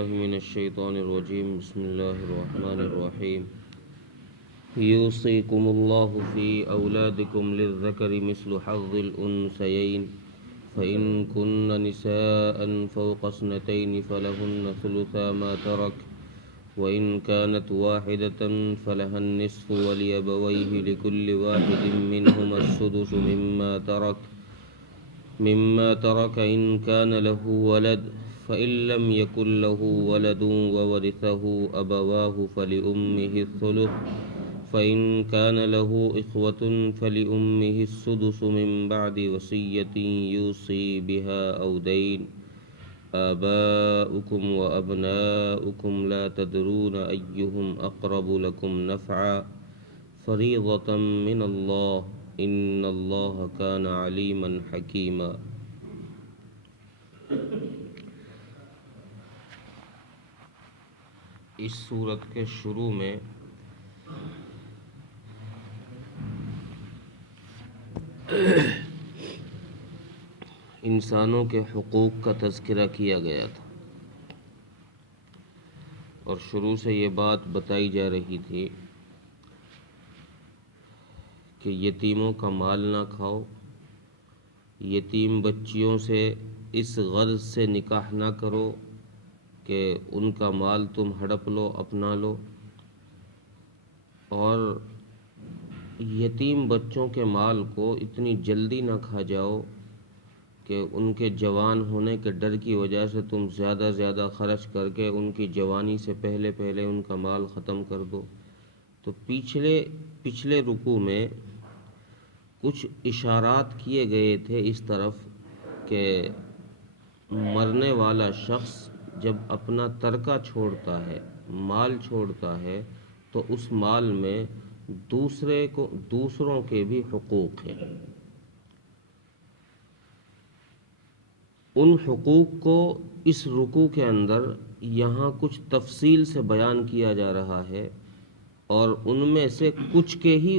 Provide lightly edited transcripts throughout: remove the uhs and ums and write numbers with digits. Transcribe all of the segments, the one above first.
بالله من الشيطان الرجيم. بسم الله الرحمن الرحيم. يوصيكم الله في أولادكم للذكر مثل حظ الأنثيين فإن كن نساء فوق اثنتين فلهن ثلثا ما ترك وإن كانت واحدة فلها النصف ولأبويه لكل واحد منهما السدس مما ترك إن كان له ولد فإن لم يكن له ولد وورثه أبواه فلأمه الثلث فإن كان له إخوة فلأمه السدس من بعد وصية يوصي بها أو دين. آباؤكم وأبناؤكم لا تدرون أيهم أقرب لكم نفعا فريضة من الله إن الله كان عليما حكيما. اس سورت کے شروع میں انسانوں کے حقوق کا تذکرہ کیا گیا تھا اور شروع سے یہ بات بتائی جا رہی تھی کہ یتیموں کا مال نہ کھاؤ، یتیم بچیوں سے اس غرض سے نکاح نہ کرو کہ ان کا مال تم ہڑپ لو، اپنا لو، اور یتیم بچوں کے مال کو اتنی جلدی نہ کھا جاؤ کہ ان کے جوان ہونے کے ڈر کی وجہ سے تم زیادہ خرچ کر کے ان کی جوانی سے پہلے ان کا مال ختم کر دو۔ تو پچھلے رکوع میں کچھ اشارات کیے گئے تھے اس طرف کہ مرنے والا شخص جب اپنا ترکہ چھوڑتا ہے، مال چھوڑتا ہے، تو اس مال میں دوسروں کے بھی حقوق ہیں۔ ان حقوق کو اس رکوع کے اندر یہاں کچھ تفصیل سے بیان کیا جا رہا ہے، اور ان میں سے کچھ کے ہی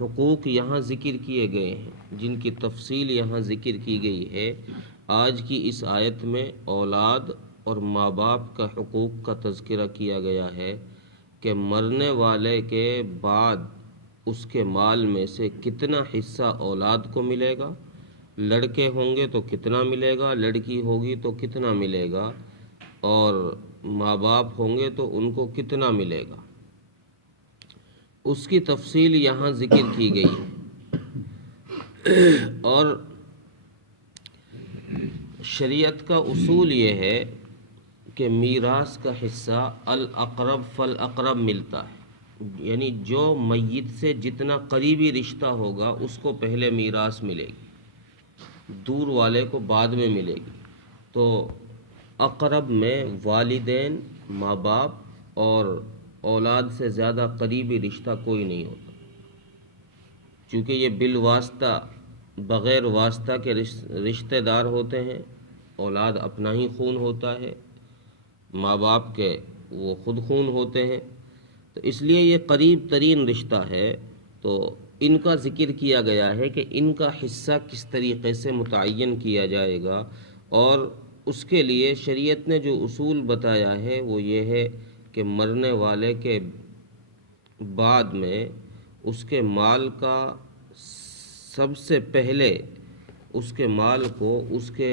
حقوق یہاں ذکر کیے گئے ہیں جن کی تفصیل یہاں ذکر کی گئی ہے۔ آج کی اس آیت میں اولاد اور ماں باپ کا حقوق کا تذکرہ کیا گیا ہے کہ مرنے والے کے بعد اس کے مال میں سے کتنا حصہ اولاد کو ملے گا، لڑکے ہوں گے تو کتنا ملے گا، لڑکی ہوگی تو کتنا ملے گا، اور ماں باپ ہوں گے تو ان کو کتنا ملے گا، اس کی تفصیل یہاں ذکر کی گئی ہے۔ اور شریعت کا اصول یہ ہے کہ میراث کا حصہ الاقرب فالاقرب ملتا ہے، یعنی جو میت سے جتنا قریبی رشتہ ہوگا اس کو پہلے میراث ملے گی، دور والے کو بعد میں ملے گی۔ تو اقرب میں والدین، ماں باپ اور اولاد سے زیادہ قریبی رشتہ کوئی نہیں ہوتا، چونکہ یہ بالواسطہ، بغیر واسطہ کے رشتہ دار ہوتے ہیں۔ اولاد اپنا ہی خون ہوتا ہے، ماں باپ کے وہ خود خون ہوتے ہیں، تو اس لیے یہ قریب ترین رشتہ ہے۔ تو ان کا ذکر کیا گیا ہے کہ ان کا حصہ کس طریقے سے متعین کیا جائے گا، اور اس کے لیے شریعت نے جو اصول بتایا ہے وہ یہ ہے کہ مرنے والے کے بعد میں اس کے مال کا سب سے پہلے اس کے مال کو اس کے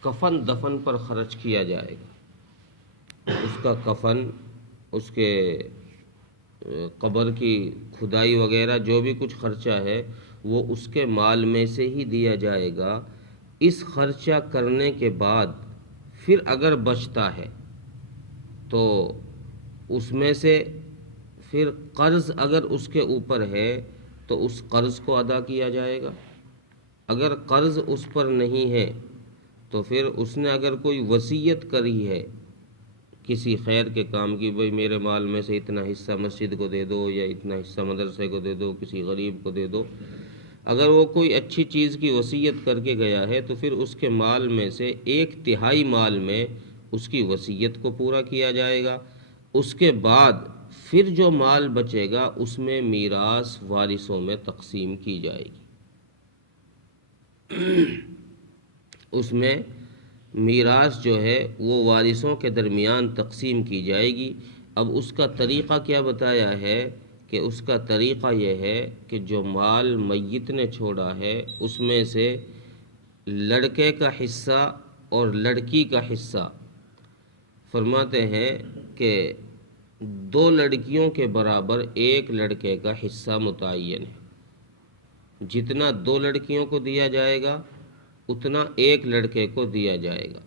کفن دفن پر خرچ کیا جائے گا۔ اس کا کفن، اس کے قبر کی کھدائی وغیرہ جو بھی کچھ خرچہ ہے وہ اس کے مال میں سے ہی دیا جائے گا۔ اس خرچہ کرنے کے بعد پھر اگر بچتا ہے تو اس میں سے پھر قرض اگر اس کے اوپر ہے تو اس قرض کو ادا کیا جائے گا۔ اگر قرض اس پر نہیں ہے تو پھر اس نے اگر کوئی وصیت کری ہے کسی خیر کے کام کی، بھئی میرے مال میں سے اتنا حصہ مسجد کو دے دو یا اتنا حصہ مدرسے کو دے دو، کسی غریب کو دے دو، اگر وہ کوئی اچھی چیز کی وصیت کر کے گیا ہے تو پھر اس کے مال میں سے 1/3 مال میں اس کی وصیت کو پورا کیا جائے گا۔ اس کے بعد پھر جو مال بچے گا اس میں میراث وارثوں میں تقسیم کی جائے گی، اس میں میراث جو ہے وہ وارثوں کے درمیان تقسیم کی جائے گی۔ اب اس کا طریقہ کیا بتایا ہے کہ اس کا طریقہ یہ ہے کہ جو مال میت نے چھوڑا ہے اس میں سے لڑکے کا حصہ اور لڑکی کا حصہ، فرماتے ہیں کہ 2 لڑکیوں کے برابر 1 لڑکے کا حصہ متعین ہے۔ جتنا 2 لڑکیوں کو دیا جائے گا اتنا 1 لڑکے کو دیا جائے گا،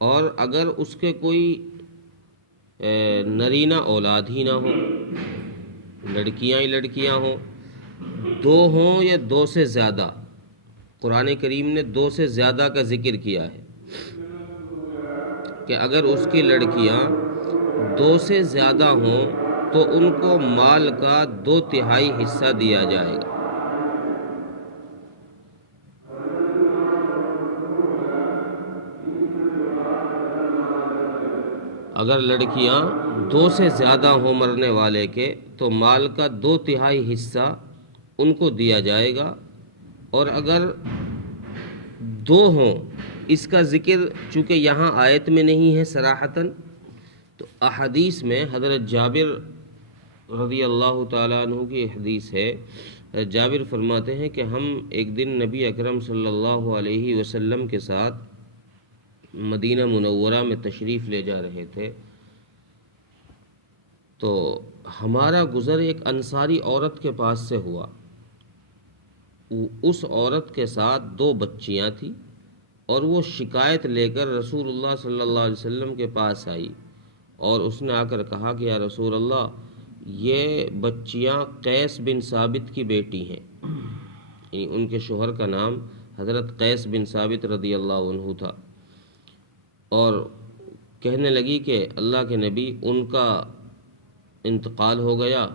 اور اگر اس کے کوئی نرینہ اولاد ہی نہ ہو، لڑکیاں ہی لڑکیاں ہوں، 2 ہوں یا 2 سے زیادہ، قرآن کریم نے 2 سے زیادہ کا ذکر کیا ہے کہ اگر اس کی لڑکیاں 2 سے زیادہ ہوں تو ان کو مال کا 2/3 حصہ دیا جائے گا۔ اگر لڑکیاں 2 سے زیادہ ہوں مرنے والے کے تو مال کا 2/3 حصہ ان کو دیا جائے گا، اور اگر 2 ہوں، اس کا ذکر چونکہ یہاں آیت میں نہیں ہے صراحتاً، تو احادیث میں حضرت جابر رضی اللہ تعالیٰ عنہ کی حدیث ہے، جابر فرماتے ہیں کہ ہم ایک دن نبی اکرم صلی اللہ علیہ وسلم کے ساتھ مدینہ منورہ میں تشریف لے جا رہے تھے، تو ہمارا گزر ایک انصاری عورت کے پاس سے ہوا۔ اس عورت کے ساتھ 2 بچیاں تھیں، اور وہ شکایت لے کر رسول اللہ صلی اللہ علیہ وسلم کے پاس آئی، اور اس نے آ کر کہا کہ یا رسول اللہ، یہ بچیاں قیس بن ثابت کی بیٹی ہیں، یعنی ان کے شوہر کا نام حضرت قیس بن ثابت رضی اللہ عنہ تھا، اور کہنے لگی کہ اللہ کے نبی، ان کا انتقال ہو گیا،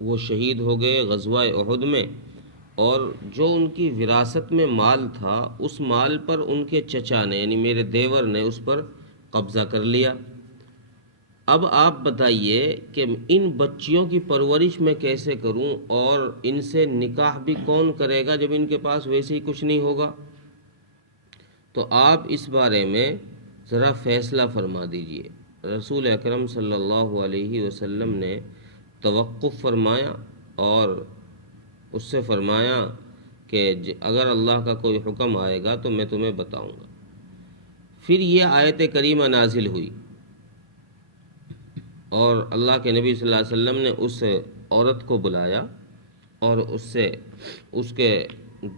وہ شہید ہو گئے غزوہ احد میں، اور جو ان کی وراثت میں مال تھا اس مال پر ان کے چچا نے یعنی میرے دیور نے اس پر قبضہ کر لیا۔ اب آپ بتائیے کہ ان بچیوں کی پرورش میں کیسے کروں، اور ان سے نکاح بھی کون کرے گا جب ان کے پاس ویسے ہی کچھ نہیں ہوگا؟ تو آپ اس بارے میں ذرا فیصلہ فرما دیجئے۔ رسول اکرم صلی اللہ علیہ وسلم نے توقف فرمایا اور اس سے فرمایا کہ اگر اللہ کا کوئی حکم آئے گا تو میں تمہیں بتاؤں گا۔ پھر یہ آیت کریمہ نازل ہوئی، اور اللہ کے نبی صلی اللہ علیہ وسلم نے اس عورت کو بلایا، اور اس کے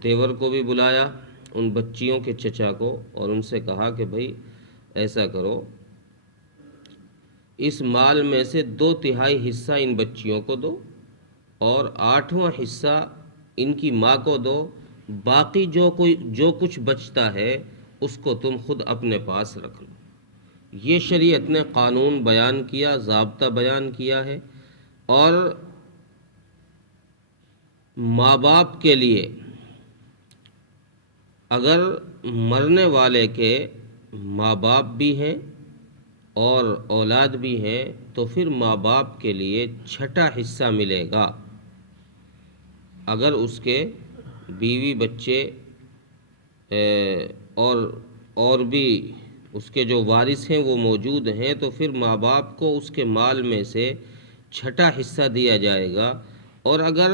دیور کو بھی بلایا، ان بچیوں کے چچا کو، اور ان سے کہا کہ بھئی ایسا کرو، اس مال میں سے 2/3 حصہ ان بچیوں کو دو، اور 8واں حصہ ان کی ماں کو دو، باقی جو کچھ بچتا ہے اس کو تم خود اپنے پاس رکھ لو۔ یہ شریعت نے قانون بیان کیا، ضابطہ بیان کیا ہے، اور ماں باپ کے لیے اگر مرنے والے کے ماں باپ بھی ہیں اور اولاد بھی ہے تو پھر ماں باپ کے لیے 6واں حصہ ملے گا۔ اگر اس کے بیوی بچے اور بھی اس کے جو وارث ہیں وہ موجود ہیں تو پھر ماں باپ کو اس کے مال میں سے 6واں حصہ دیا جائے گا، اور اگر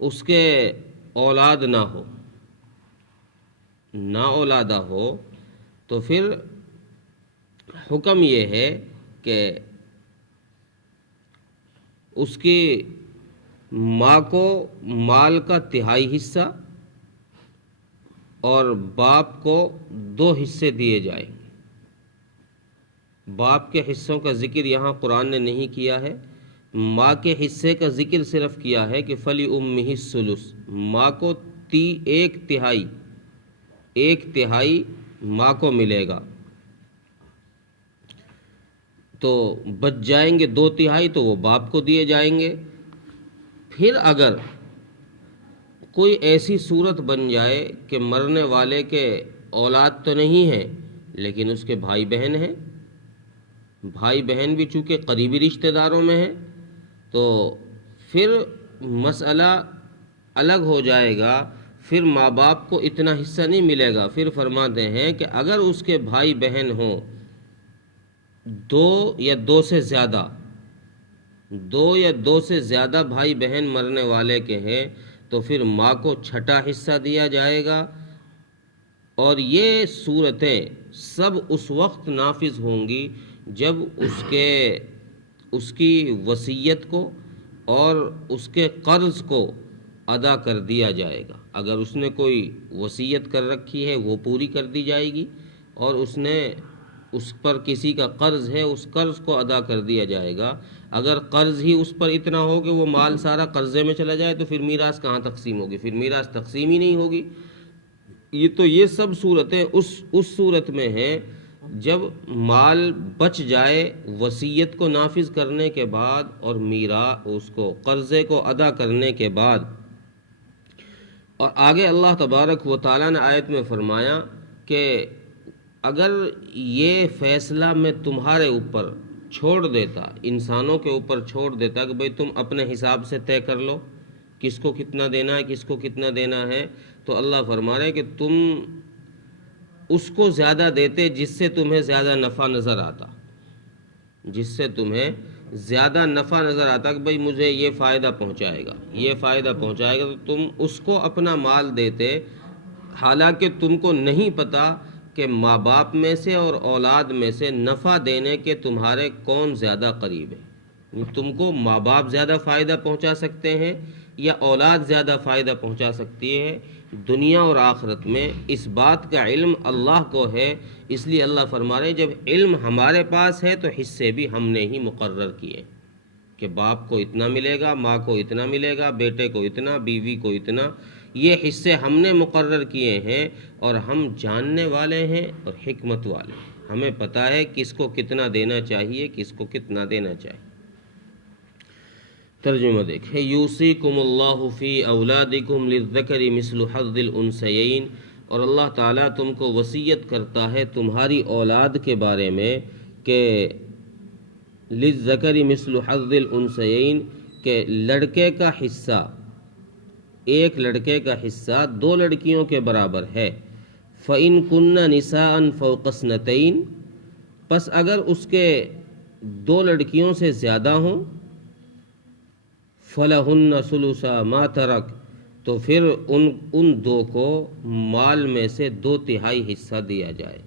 اس کے اولاد نہ اولادہ ہو تو پھر حکم یہ ہے کہ اس کی ماں کو مال کا 1/3 حصہ اور باپ کو 2 حصے دیے جائیں۔ باپ کے حصوں کا ذکر یہاں قرآن نے نہیں کیا ہے، ماں کے حصے کا ذکر صرف کیا ہے کہ فَلِأُمِّهِ الثُّلُثُ، ماں کو 1/3 ماں کو ملے گا، تو بچ جائیں گے 2/3 تو وہ باپ کو دیے جائیں گے۔ پھر اگر کوئی ایسی صورت بن جائے کہ مرنے والے کے اولاد تو نہیں ہے لیکن اس کے بھائی بہن ہیں، بھائی بہن بھی چونکہ قریبی رشتہ داروں میں ہیں، تو پھر مسئلہ الگ ہو جائے گا۔ پھر ماں باپ کو اتنا حصہ نہیں ملے گا. پھر فرماتے ہیں کہ اگر اس کے بھائی بہن ہوں دو یا دو سے زیادہ بھائی بہن مرنے والے کے ہیں تو پھر ماں کو چھٹا حصہ دیا جائے گا. اور یہ صورتیں سب اس وقت نافذ ہوں گی جب اس کی وصیت کو اور اس کے قرض کو ادا کر دیا جائے گا. اگر اس نے کوئی وصیت کر رکھی ہے وہ پوری کر دی جائے گی، اور اس پر کسی کا قرض ہے اس قرض کو ادا کر دیا جائے گا. اگر قرض ہی اس پر اتنا ہو کہ وہ مال سارا قرضے میں چلا جائے تو پھر میراث کہاں تقسیم ہوگی؟ پھر میراث تقسیم ہی نہیں ہوگی. یہ سب صورتیں اس صورت میں ہیں جب مال بچ جائے وصیت کو نافذ کرنے کے بعد اور اس کو قرضے کو ادا کرنے کے بعد. اور آگے اللہ تبارک و تعالیٰ نے آیت میں فرمایا کہ اگر یہ فیصلہ میں تمہارے اوپر چھوڑ دیتا، انسانوں کے اوپر چھوڑ دیتا کہ بھئی تم اپنے حساب سے طے کر لو کس کو کتنا دینا ہے کس کو کتنا دینا ہے، تو اللہ فرما رہے ہیں کہ تم اس کو زیادہ دیتے جس سے تمہیں زیادہ نفع نظر آتا، کہ بھئی مجھے یہ فائدہ پہنچائے گا تو تم اس کو اپنا مال دیتے، حالانکہ تم کو نہیں پتا کہ ماں باپ میں سے اور اولاد میں سے نفع دینے کے تمہارے کون زیادہ قریب ہے. تم کو ماں باپ زیادہ فائدہ پہنچا سکتے ہیں یا اولاد زیادہ فائدہ پہنچا سکتی ہے. دنیا اور آخرت میں اس بات کا علم اللہ کو ہے، اس لیے اللہ فرما رہے ہیں جب علم ہمارے پاس ہے تو حصے بھی ہم نے ہی مقرر کیے کہ باپ کو اتنا ملے گا، ماں کو اتنا ملے گا، بیٹے کو اتنا، بیوی کو اتنا. یہ حصے ہم نے مقرر کیے ہیں اور ہم جاننے والے ہیں اور حکمت والے ہیں. ہمیں پتہ ہے کس کو کتنا دینا چاہیے، کس کو کتنا دینا چاہیے. ترجمہ دیکھیں. یوصیکم اللہ فی اولادکم للذکر مثل حظ الانثیین، اور اللہ تعالیٰ تم کو وصیت کرتا ہے تمہاری اولاد کے بارے میں کہ للذکر مثل حظ الانثیین، کہ لڑکے کا حصہ، ایک لڑکے کا حصہ دو لڑکیوں کے برابر ہے. فَإِن كُنَّ نِسَاءً فَوْقَ اثْنَتَيْنِ، پس اگر اس کے دو لڑکیوں سے زیادہ ہوں، فَلَهُنَّ ثُلُثَا مَا تَرَكَ، تو پھر ان دو کو مال میں سے 2/3 حصہ دیا جائے.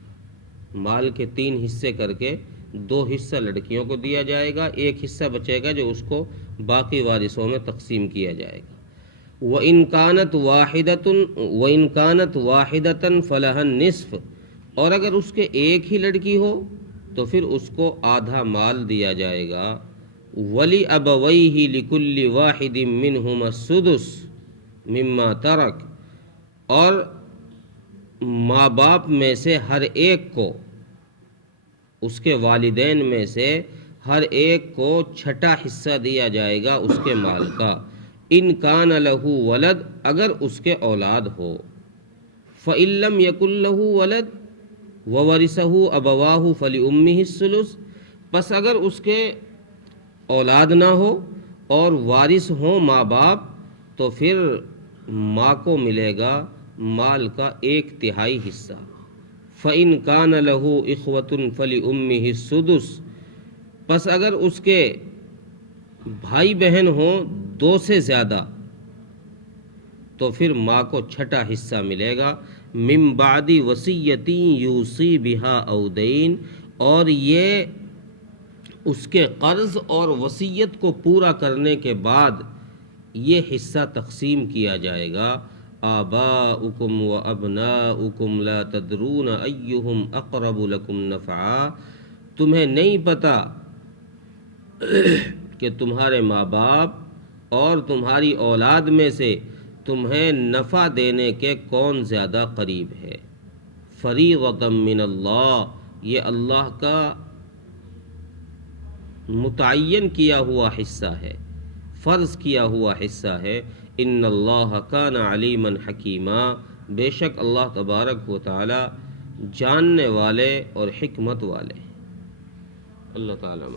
مال کے 3 حصے کر کے 2 حصہ لڑکیوں کو دیا جائے گا، 1 حصہ بچے گا جو اس کو باقی وارثوں میں تقسیم کیا جائے گا. وَإِن كَانَتْ وَاحِدَةً فَلَهَا النِّصْفُ، اور اگر اس کے ایک ہی لڑکی ہو تو پھر اس کو آدھا مال دیا جائے گا. وَلِأَبَوَيْهِ لِكُلِّ وَاحِدٍ مِّنْهُمَا السُّدُسُ مِمَّا تَرَكَ، اور ماں باپ میں سے ہر ایک کو، اس کے والدین میں سے ہر ایک کو چھٹا حصہ دیا جائے گا اس کے مال کا. ان کان لہ ولد، اگر اس کے اولاد ہو. فإن لم یکن لہ ولد وورثہ ابواہ فلأمہ الثلث، پس اگر اس کے اولاد نہ ہو اور وارث ہوں ماں باپ تو پھر ماں کو ملے گا مال کا 1/3 حصہ. فإن کان لہ اخوة فلأمہ السدس، پس اگر اس کے بھائی بہن ہوں 2 سے زیادہ تو پھر ماں کو چھٹا حصہ ملے گا. من بعد وصیۃ یوصی بہا او دین، اور یہ اس کے قرض اور وصیت کو پورا کرنے کے بعد یہ حصہ تقسیم کیا جائے گا. آباؤکم و ابناؤکم لا تدرون ایہم اقرب لکم نفعا، تمہیں نہیں پتہ کہ تمہارے ماں باپ اور تمہاری اولاد میں سے تمہیں نفع دینے کے کون زیادہ قریب ہے. فریضۃ من اللہ، یہ اللہ کا متعین کیا ہوا حصہ ہے، فرض کیا ہوا حصہ ہے. ان اللہ کان علیما حکیما، بے شک اللہ تبارک و تعالی جاننے والے اور حکمت والے. اللہ تعالی